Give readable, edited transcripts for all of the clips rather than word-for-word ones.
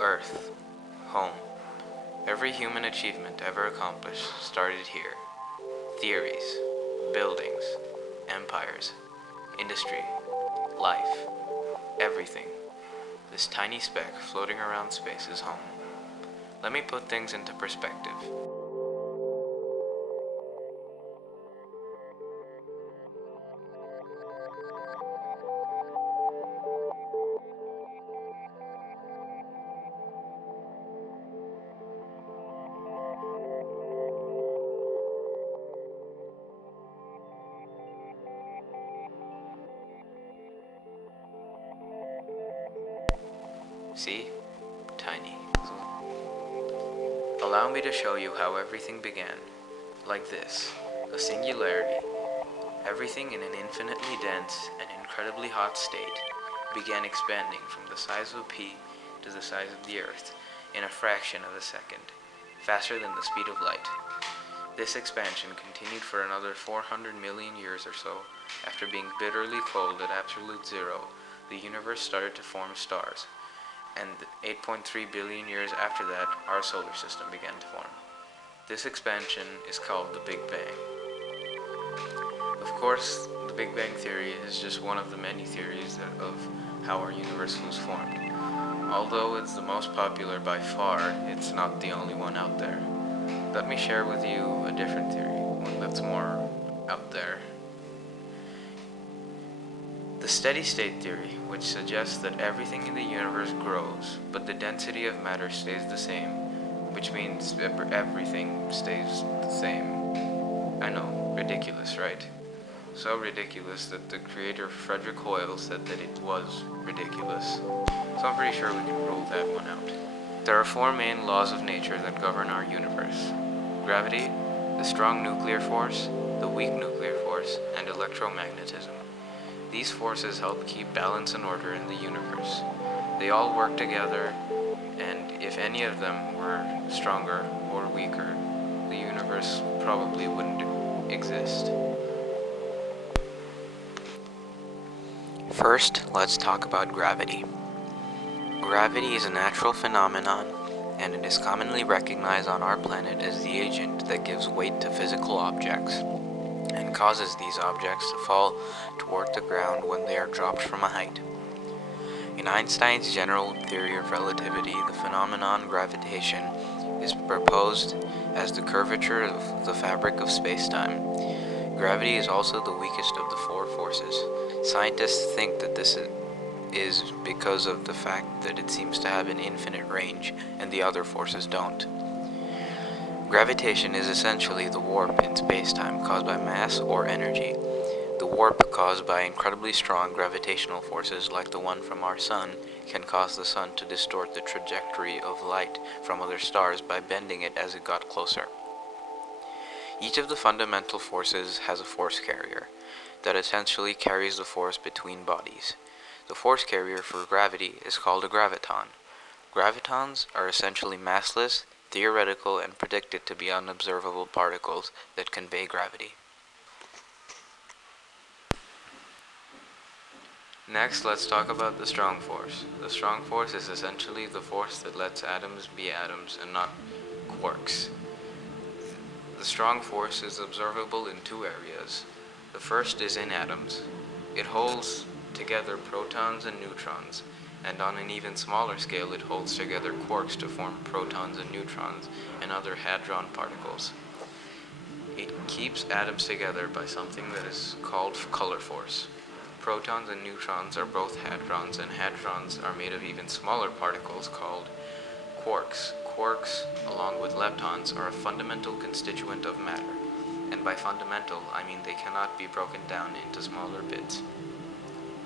Earth, home. Every human achievement ever accomplished started here. Theories, buildings, empires, industry, life, everything. This tiny speck floating around space is home. Let me put things into perspective. See? Tiny. Allow me to show you how everything began. Like this. A singularity. Everything in an infinitely dense and incredibly hot state began expanding from the size of a pea to the size of the Earth in a fraction of a second, faster than the speed of light. This expansion continued for another 400 million years or so. After being bitterly cold at absolute zero, the universe started to form stars. And 8.3 billion years after that, our solar system began to form. This expansion is called the Big Bang. Of course, the Big Bang theory is just one of the many theories of how our universe was formed. Although it's the most popular by far, it's not the only one out there. Let me share with you a different theory, one that's more out there. The steady-state theory, which suggests that everything in the universe grows, but the density of matter stays the same, which means everything stays the same. I know, ridiculous, right? So ridiculous that the creator Frederick Hoyle said that it was ridiculous. So I'm pretty sure we can rule that one out. There are four main laws of nature that govern our universe: gravity, the strong nuclear force, the weak nuclear force, and electromagnetism. These forces help keep balance and order in the universe. They all work together, and if any of them were stronger or weaker, the universe probably wouldn't exist. First, let's talk about gravity. Gravity is a natural phenomenon, and it is commonly recognized on our planet as the agent that gives weight to physical objects and causes these objects to fall toward the ground when they are dropped from a height. In Einstein's general theory of relativity, the phenomenon gravitation is proposed as the curvature of the fabric of spacetime. Gravity is also the weakest of the four forces. Scientists think that this is because of the fact that it seems to have an infinite range and the other forces don't. Gravitation is essentially the warp in spacetime caused by mass or energy. The warp caused by incredibly strong gravitational forces like the one from our sun can cause the sun to distort the trajectory of light from other stars by bending it as it got closer. Each of the fundamental forces has a force carrier that essentially carries the force between bodies. The force carrier for gravity is called a graviton. Gravitons are essentially massless, theoretical, and predicted to be unobservable particles that convey gravity. Next, let's talk about the strong force. The strong force is essentially the force that lets atoms be atoms and not quarks. The strong force is observable in two areas. The first is in atoms. It holds together protons and neutrons, and on an even smaller scale it holds together quarks to form protons and neutrons and other hadron particles. It keeps atoms together by something that is called color force. Protons and neutrons are both hadrons, and hadrons are made of even smaller particles called quarks. Quarks, along with leptons, are a fundamental constituent of matter, and by fundamental I mean they cannot be broken down into smaller bits.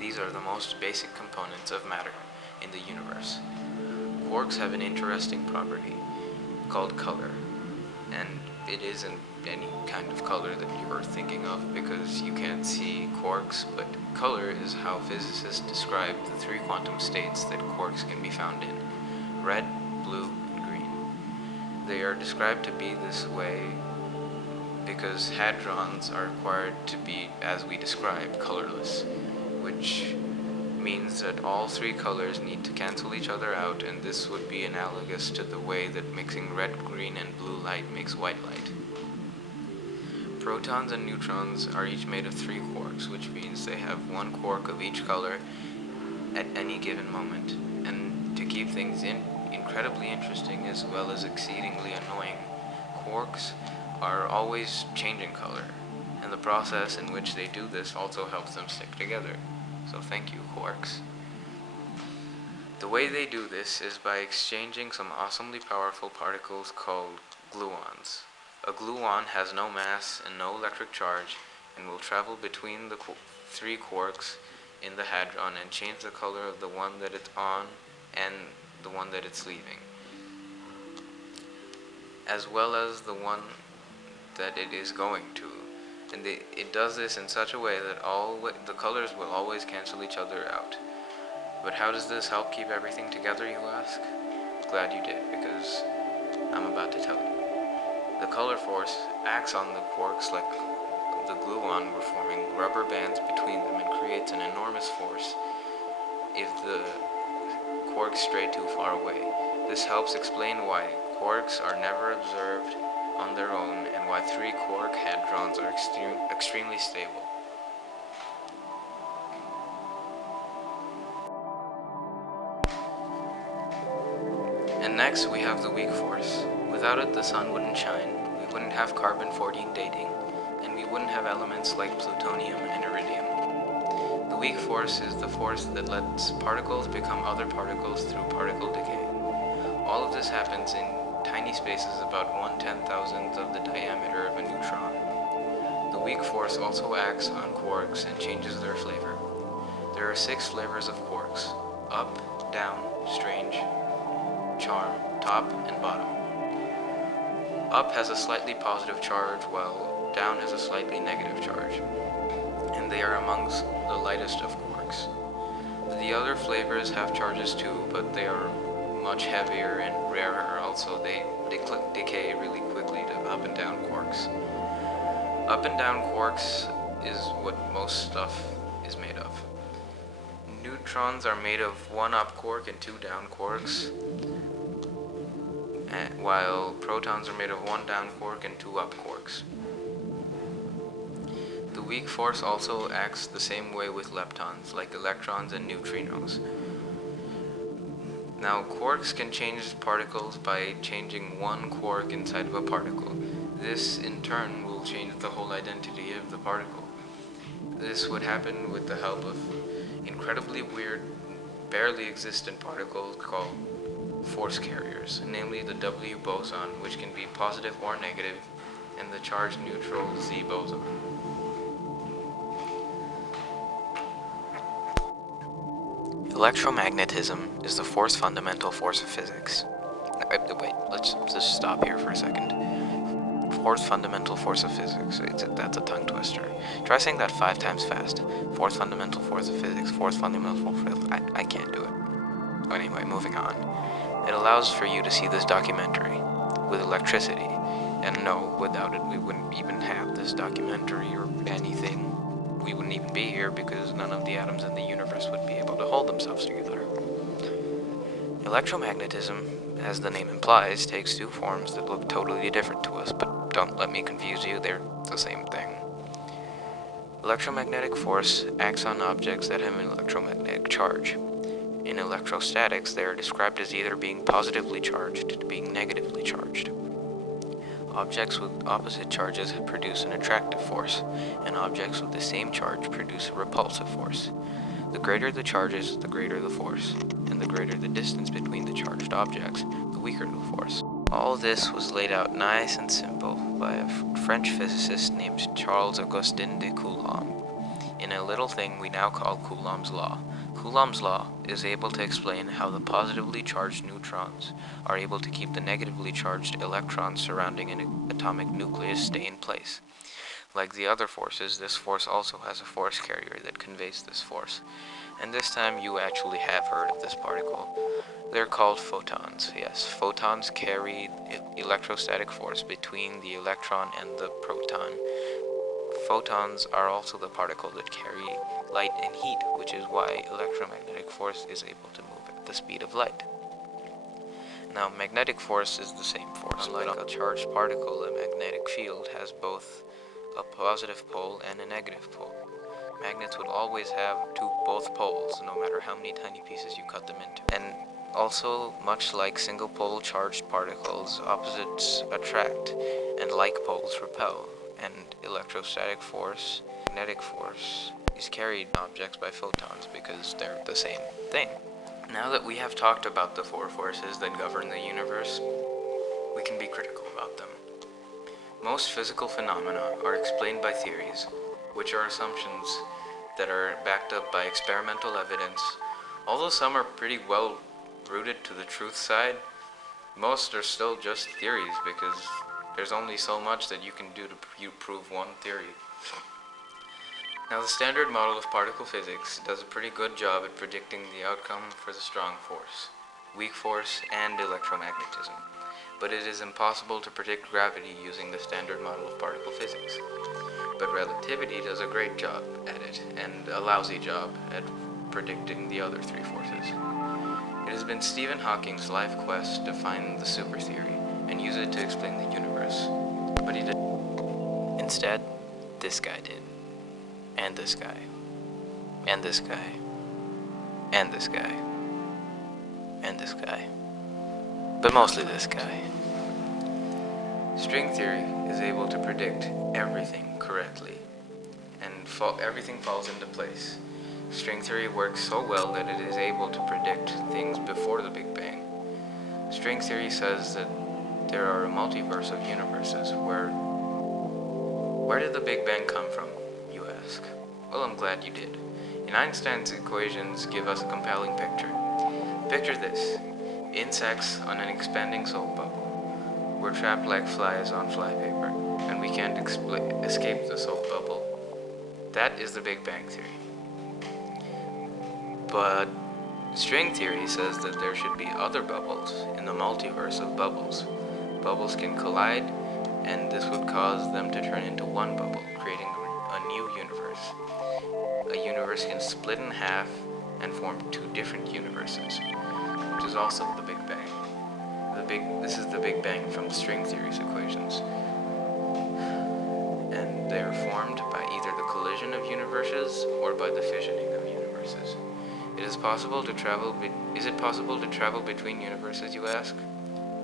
These are the most basic components of matter in the universe. Quarks have an interesting property called color, and it isn't any kind of color that you're thinking of because you can't see quarks, but color is how physicists describe the three quantum states that quarks can be found in: red, blue, and green. They are described to be this way because hadrons are required to be, as we described, colorless, which means that all three colors need to cancel each other out, and this would be analogous to the way that mixing red, green, and blue light makes white light. Protons and neutrons are each made of 3 quarks, which means they have 1 quark of each color at any given moment. And to keep things incredibly interesting as well as exceedingly annoying, quarks are always changing color, and the process in which they do this also helps them stick together. So thank you, quarks. The way they do this is by exchanging some awesomely powerful particles called gluons. A gluon has no mass and no electric charge and will travel between the 3 quarks in the hadron and change the color of the one that it's on and the one that it's leaving, as well as the one that it is going to. And it does this in such a way that the colors will always cancel each other out. But how does this help keep everything together, you ask? Glad you did, because I'm about to tell you. The color force acts on the quarks like the gluon were forming rubber bands between them and creates an enormous force if the quarks stray too far away. This helps explain why quarks are never observed on their own and why 3 quark hadrons are extremely stable. And next we have the weak force. Without it, the sun wouldn't shine, we wouldn't have carbon-14 dating, and we wouldn't have elements like plutonium and iridium. The weak force is the force that lets particles become other particles through particle decay. All of this happens in tiny spaces about 1/10,000th of the diameter of a neutron. The weak force also acts on quarks and changes their flavor. There are 6 flavors of quarks: up, down, strange, charm, top, and bottom. Up has a slightly positive charge, while down has a slightly negative charge, and they are amongst the lightest of quarks. The other flavors have charges too, but they are much heavier and rarer, also they decay really quickly to up and down quarks. Up and down quarks is what most stuff is made of. Neutrons are made of 1 up quark and 2 down quarks, while protons are made of 1 down quark and 2 up quarks. The weak force also acts the same way with leptons, like electrons and neutrinos. Now, quarks can change particles by changing 1 quark inside of a particle. This, in turn, will change the whole identity of the particle. This would happen with the help of incredibly weird, barely existent particles called force carriers, namely the W boson, which can be positive or negative, and the charged neutral Z boson. Electromagnetism is the fourth fundamental force of physics. Wait, let's just stop here for a second. Fourth fundamental force of physics. That's a tongue twister. Try saying that 5 times fast. Fourth fundamental force of physics. Fourth fundamental force of physics. I can't do it. Anyway, moving on. It allows for you to see this documentary with electricity. And no, without it we wouldn't even have this documentary or anything. We wouldn't even be here because none of the atoms in the universe would be able to hold themselves together. Electromagnetism, as the name implies, takes 2 forms that look totally different to us, but don't let me confuse you, they're the same thing. Electromagnetic force acts on objects that have an electromagnetic charge. In electrostatics, they are described as either being positively charged to being negatively charged. Objects with opposite charges produce an attractive force, and objects with the same charge produce a repulsive force. The greater the charges, the greater the force, and the greater the distance between the charged objects, the weaker the force. All this was laid out nice and simple by a French physicist named Charles-Augustin de Coulomb in a little thing we now call Coulomb's law. Coulomb's law is able to explain how the positively charged neutrons are able to keep the negatively charged electrons surrounding an atomic nucleus stay in place. Like the other forces, this force also has a force carrier that conveys this force. And this time you actually have heard of this particle. They're called photons. Yes, photons carry electrostatic force between the electron and the proton. Photons are also the particles that carry light and heat, which is why electromagnetic force is able to move at the speed of light. Now, magnetic force is the same force. Unlike a charged particle, a magnetic field has both a positive pole and a negative pole. Magnets would always have both poles, no matter how many tiny pieces you cut them into. And also, much like single-pole charged particles, opposites attract, and like poles repel. And electrostatic force, magnetic force, is carried in objects by photons because they're the same thing. Now that we have talked about the four forces that govern the universe, we can be critical about them. Most physical phenomena are explained by theories, which are assumptions that are backed up by experimental evidence. Although some are pretty well rooted to the truth side, most are still just theories because there's only so much that you can do to prove one theory. Now, the standard model of particle physics does a pretty good job at predicting the outcome for the strong force, weak force, and electromagnetism, but it is impossible to predict gravity using the standard model of particle physics. But relativity does a great job at it, and a lousy job at predicting the other three forces. It has been Stephen Hawking's life quest to find the super theory and use it to explain the universe, but he didn't. Instead, this guy did. And this guy. And this guy. And this guy. And this guy. But mostly this guy. String theory is able to predict everything correctly, and everything falls into place. String theory works so well that it is able to predict things before the Big Bang. String theory says that there are a multiverse of universes. Where did the Big Bang come from, you ask? Well, I'm glad you did. And Einstein's equations give us a compelling picture. Picture this: insects on an expanding soap bubble. We're trapped like flies on flypaper, and we can't escape the soap bubble. That is the Big Bang theory. But string theory says that there should be other bubbles in the multiverse of bubbles. Bubbles can collide, and this would cause them to turn into one bubble, creating a new universe. A universe can split in half and form two different universes, which is also the Big Bang. This is the Big Bang from string theory's equations. And they are formed by either the collision of universes or by the fissioning of universes. Is it possible to travel between universes, you ask?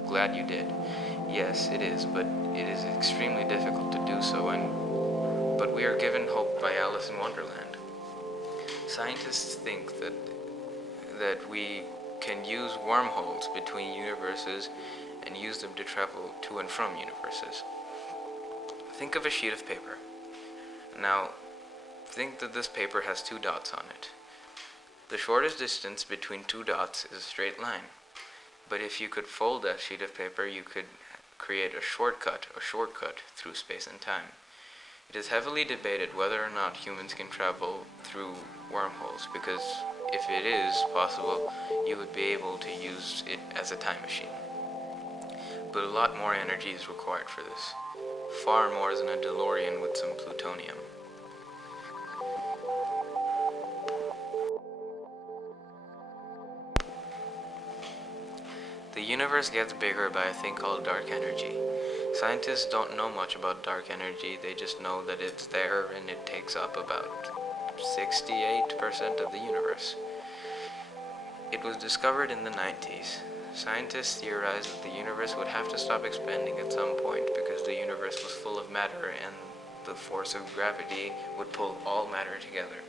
Glad you did. Yes, it is, but it is extremely difficult to do so, but we are given hope by Alice in Wonderland. Scientists think that we can use wormholes between universes and use them to travel to and from universes. Think of a sheet of paper. Now, think that this paper has two dots on it. The shortest distance between two dots is a straight line. But if you could fold that sheet of paper, you could create a shortcut through space and time. It is heavily debated whether or not humans can travel through wormholes, because if it is possible, you would be able to use it as a time machine. But a lot more energy is required for this. Far more than a DeLorean with some plutonium. The universe gets bigger by a thing called dark energy. Scientists don't know much about dark energy, they just know that it's there and it takes up about 68% of the universe. It was discovered in the 90s. Scientists theorized that the universe would have to stop expanding at some point because the universe was full of matter and the force of gravity would pull all matter together.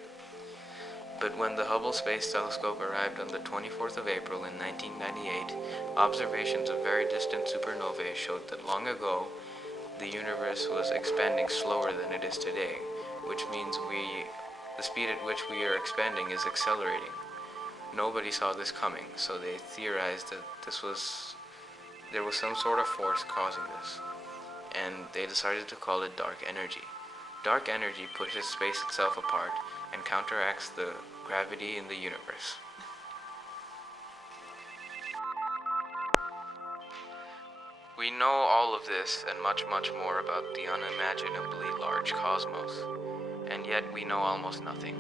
But when the Hubble Space Telescope arrived on the 24th of April in 1998, observations of very distant supernovae showed that long ago, the universe was expanding slower than it is today, which means the speed at which we are expanding is accelerating. Nobody saw this coming, so they theorized that there was some sort of force causing this, and they decided to call it dark energy. Dark energy pushes space itself apart and counteracts the gravity in the universe. We know all of this and much, much more about the unimaginably large cosmos, and yet we know almost nothing.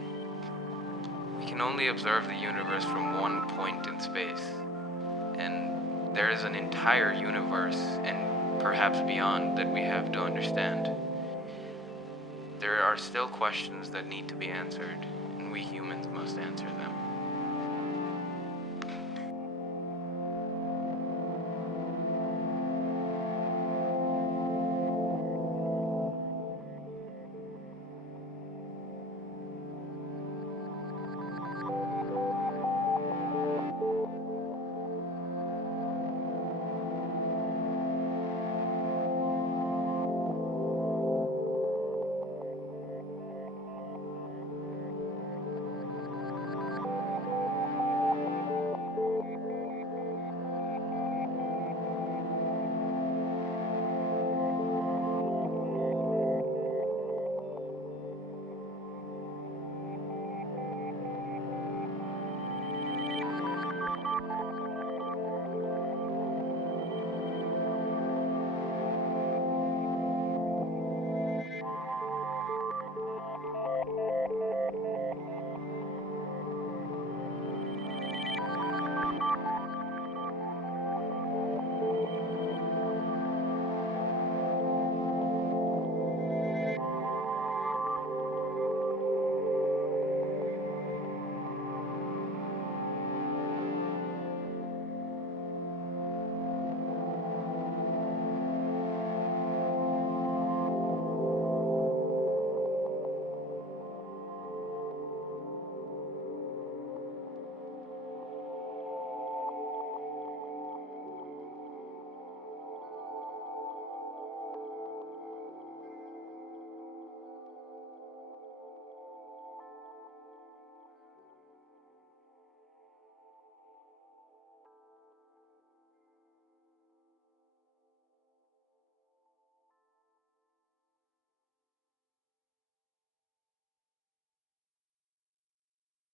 We can only observe the universe from one point in space, and there is an entire universe and perhaps beyond that we have to understand. There are still questions that need to be answered, and we humans must answer them.